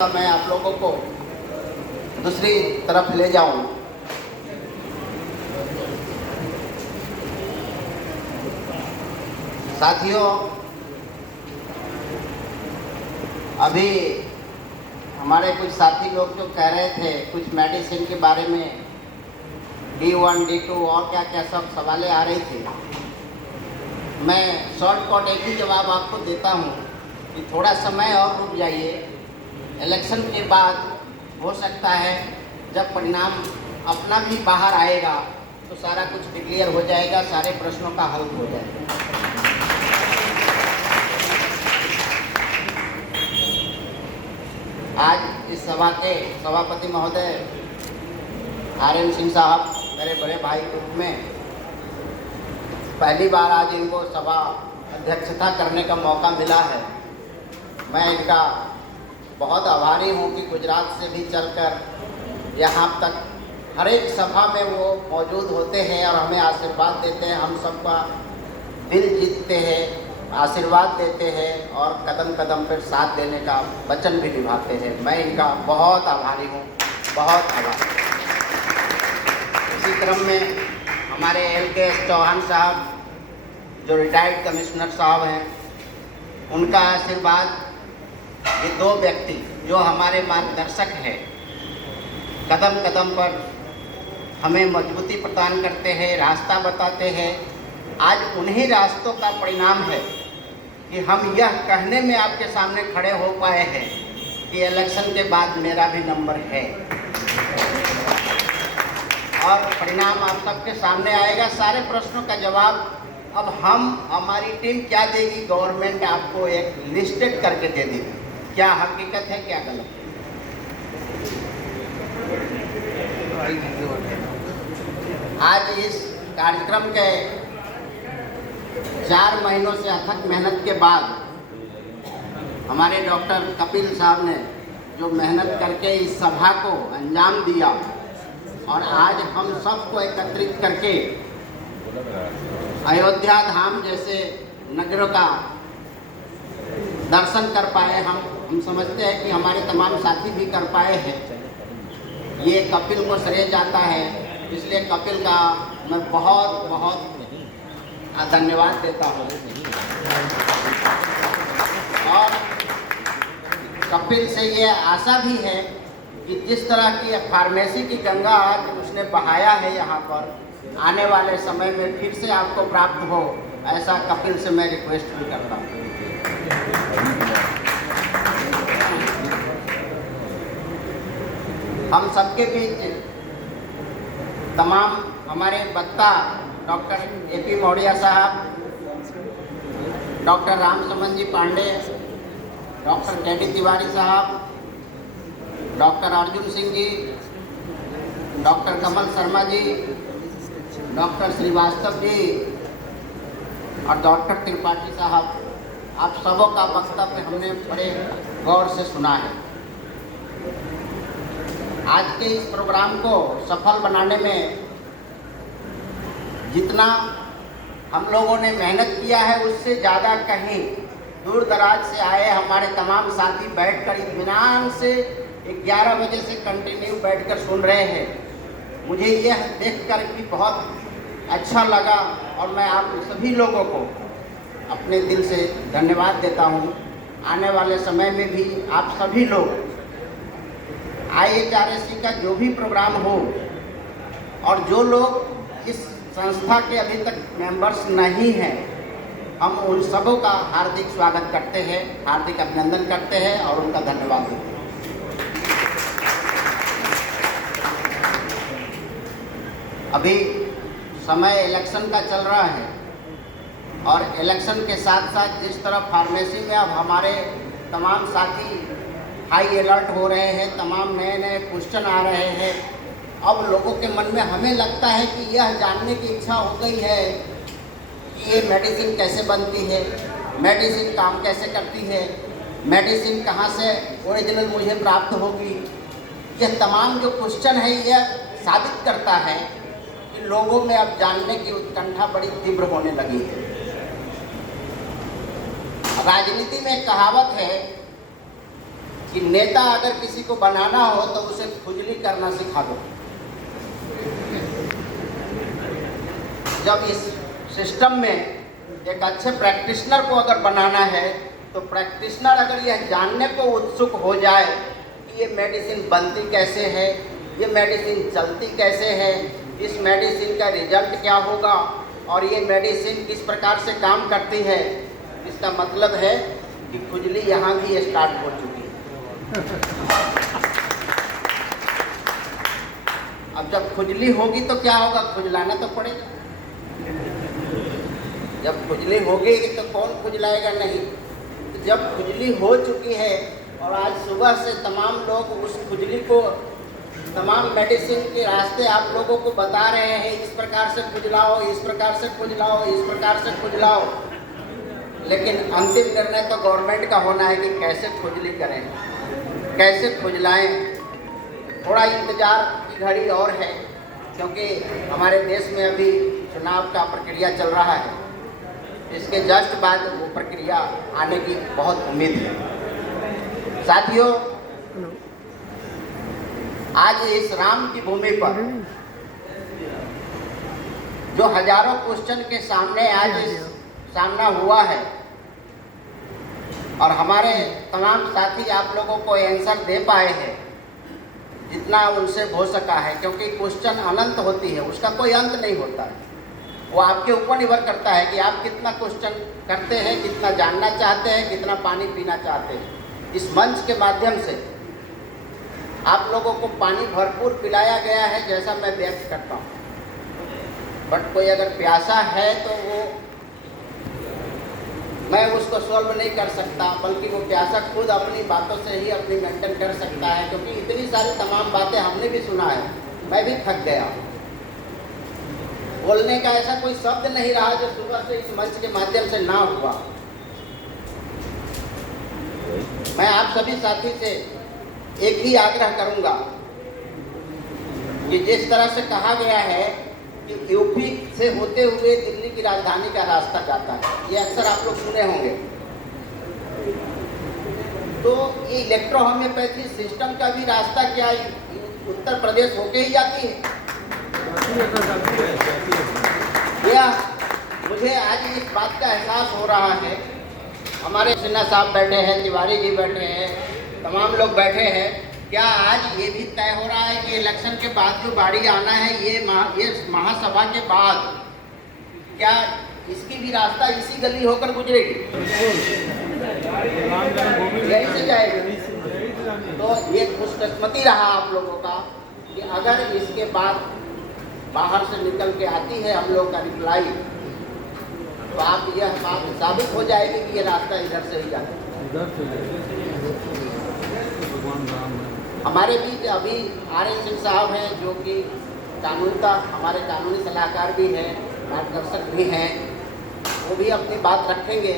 मैं आप लोगों को दूसरी तरफ ले जाऊं। साथियों, अभी हमारे कुछ साथी लोग जो कह रहे थे कुछ मेडिसिन के बारे में, D1, D2 और क्या क्या सब सवालें आ रही थी। मैं शॉर्टकट एक ही जवाब आपको देता हूं कि थोड़ा समय और रुक जाइए। इलेक्शन के बाद हो सकता है जब परिणाम अपना भी बाहर आएगा तो सारा कुछ क्लियर हो जाएगा, सारे प्रश्नों का हल हो जाएगा। आज इस सभा के सभापति महोदय RM सिंह साहब मेरे बड़े भाई के रूप में पहली बार आज इनको सभा अध्यक्षता करने का मौका मिला है। मैं इनका बहुत आभारी हूँ कि गुजरात से भी चलकर यहाँ तक हर एक सभा में वो मौजूद होते हैं और हमें आशीर्वाद देते हैं, हम सबका दिल जीतते हैं, आशीर्वाद देते हैं और कदम कदम पर साथ देने का वचन भी निभाते हैं। मैं इनका बहुत आभारी हूँ, बहुत आभारी। इसी क्रम में हमारे LKS चौहान साहब जो रिटायर्ड कमिश्नर साहब हैं, उनका आशीर्वाद, ये दो व्यक्ति जो हमारे मार्गदर्शक हैं, कदम कदम पर हमें मजबूती प्रदान करते हैं, रास्ता बताते हैं। आज उन्हीं रास्तों का परिणाम है कि हम यह कहने में आपके सामने खड़े हो पाए हैं कि इलेक्शन के बाद मेरा भी नंबर है और परिणाम आप सबके सामने आएगा। सारे प्रश्नों का जवाब अब हमारी टीम क्या देगी, गवर्नमेंट आपको एक लिस्टेड करके दे देगी, क्या हकीकत है क्या गलत है। आज इस कार्यक्रम के 4 महीनों से अथक मेहनत के बाद हमारे डॉक्टर कपिल साहब ने जो मेहनत करके इस सभा को अंजाम दिया और आज हम सबको एकत्रित करके अयोध्या धाम जैसे नगरों का दर्शन कर पाए। हम समझते हैं कि हमारे तमाम साथी भी कर पाए हैं, ये कपिल को श्रेय जाता है। इसलिए कपिल का मैं बहुत बहुत धन्यवाद देता हूँ। और कपिल से ये आशा भी है कि जिस तरह की फार्मेसी की गंगा आज उसने बहाया है यहाँ पर, आने वाले समय में फिर से आपको प्राप्त हो, ऐसा कपिल से मैं रिक्वेस्ट भी करता हूँ। हम सबके बीच तमाम हमारे वक्ता डॉक्टर AP मौर्य साहब, डॉक्टर रामसमन जी पांडे, डॉक्टर KD तिवारी साहब, डॉक्टर अर्जुन सिंह जी, डॉक्टर कमल शर्मा जी, डॉक्टर श्रीवास्तव जी और डॉक्टर त्रिपाठी साहब, आप सबों का वक्तव्य हमने बड़े गौर से सुना है। आज के इस प्रोग्राम को सफल बनाने में जितना हम लोगों ने मेहनत किया है उससे ज़्यादा कहीं दूर दराज से आए हमारे तमाम साथी बैठकर इत्मीनान से 11 बजे से कंटिन्यू बैठकर सुन रहे हैं। मुझे यह देखकर भी बहुत अच्छा लगा और मैं आप सभी लोगों को अपने दिल से धन्यवाद देता हूँ। आने वाले समय में भी आप सभी लोग IHRSC का जो भी प्रोग्राम हो और जो लोग इस संस्था के अभी तक मेंबर्स नहीं हैं, हम उन सबों का हार्दिक स्वागत करते हैं, हार्दिक अभिनंदन करते हैं और उनका धन्यवाद देते हैं। अभी समय इलेक्शन का चल रहा है और इलेक्शन के साथ साथ जिस तरह फार्मेसी में अब हमारे तमाम साथी हाई अलर्ट हो रहे हैं, तमाम नए नए क्वेश्चन आ रहे हैं। अब लोगों के मन में हमें लगता है कि यह जानने की इच्छा हो गई है कि ये मेडिसिन कैसे बनती है, मेडिसिन काम कैसे करती है, मेडिसिन कहाँ से ओरिजिनल मुझे प्राप्त होगी। यह तमाम जो क्वेश्चन है यह साबित करता है कि लोगों में अब जानने की उत्कंठा बड़ी तीव्र होने लगी है। राजनीति में एक कहावत है कि नेता अगर किसी को बनाना हो तो उसे खुजली करना सिखा दो। जब इस सिस्टम में एक अच्छे प्रैक्टिशनर को अगर बनाना है तो प्रैक्टिशनर अगर यह जानने को उत्सुक हो जाए कि ये मेडिसिन बनती कैसे है, ये मेडिसिन चलती कैसे है, इस मेडिसिन का रिजल्ट क्या होगा और ये मेडिसिन किस प्रकार से काम करती है, इसका मतलब है कि खुजली यहाँ भी स्टार्ट हो चुकी है। अब जब खुजली होगी तो क्या होगा, खुजलाना तो पड़ेगा। जब खुजली होगी तो कौन खुजलाएगा नहीं। तो जब खुजली हो चुकी है और आज सुबह से तमाम लोग उस खुजली को तमाम मेडिसिन के रास्ते आप लोगों को बता रहे हैं, इस प्रकार से खुजलाओ, इस प्रकार से खुजलाओ, इस प्रकार से खुजलाओ, लेकिन अंतिम निर्णय तो गवर्नमेंट का होना है कि कैसे खुजली करें, कैसे खुजलाएं। थोड़ा इंतजार की घड़ी और है, क्योंकि हमारे देश में अभी चुनाव का प्रक्रिया चल रहा है। इसके जस्ट बाद वो प्रक्रिया आने की बहुत उम्मीद है। साथियों, आज इस राम की भूमि पर जो हजारों क्वेश्चन के सामने आज सामना हुआ है और हमारे तमाम साथी आप लोगों को आंसर दे पाए हैं जितना उनसे हो सका है, क्योंकि क्वेश्चन अनंत होती है, उसका कोई अंत नहीं होता है। वो आपके ऊपर निर्भर करता है कि आप कितना क्वेश्चन करते हैं, कितना जानना चाहते हैं, कितना पानी पीना चाहते हैं। इस मंच के माध्यम से आप लोगों को पानी भरपूर पिलाया गया है, जैसा मैं व्यक्त करता हूँ। बट कोई अगर प्यासा है तो वो मैं उसको सॉल्व नहीं कर सकता, बल्कि वो प्यासा खुद अपनी बातों से ही अपनी मेंटेन कर सकता है, क्योंकि इतनी सारी तमाम बातें हमने भी सुना है। मैं भी थक गया, बोलने का ऐसा कोई शब्द नहीं रहा जो सुबह से इस मंच के माध्यम से ना हुआ। मैं आप सभी साथी से एक ही आग्रह करूंगा कि जिस तरह से कहा गया है कि यूपी से होते हुए दिल्ली की राजधानी का रास्ता जाता है, ये अक्सर आप लोग सुने होंगे। तो ये इलेक्ट्रो होम्योपैथी सिस्टम का भी रास्ता क्या उत्तर प्रदेश होके ही जाती है? या मुझे आज इस बात का एहसास हो रहा है, हमारे सिन्हा साहब बैठे हैं, तिवारी जी बैठे हैं, तमाम लोग बैठे हैं, क्या आज ये भी तय हो रहा है कि इलेक्शन के बाद जो बारी आना है, ये महासभा के बाद क्या इसकी भी रास्ता इसी गली होकर गुजरेगी, यहीं से जाएगी? तो ये खुशकिस्मती रहा आप लोगों का कि अगर इसके बाद बाहर से निकल के आती है हम लोग का रिप्लाई, तो आप यह बात साबित हो जाएगी कि ये रास्ता इधर से ही जाता है। हमारे बीच अभी आर.एन. सिंह साहब हैं, जो कि कानूनता हमारे कानूनी सलाहकार भी हैं, मार्गदर्शक भी हैं, वो भी अपनी बात रखेंगे।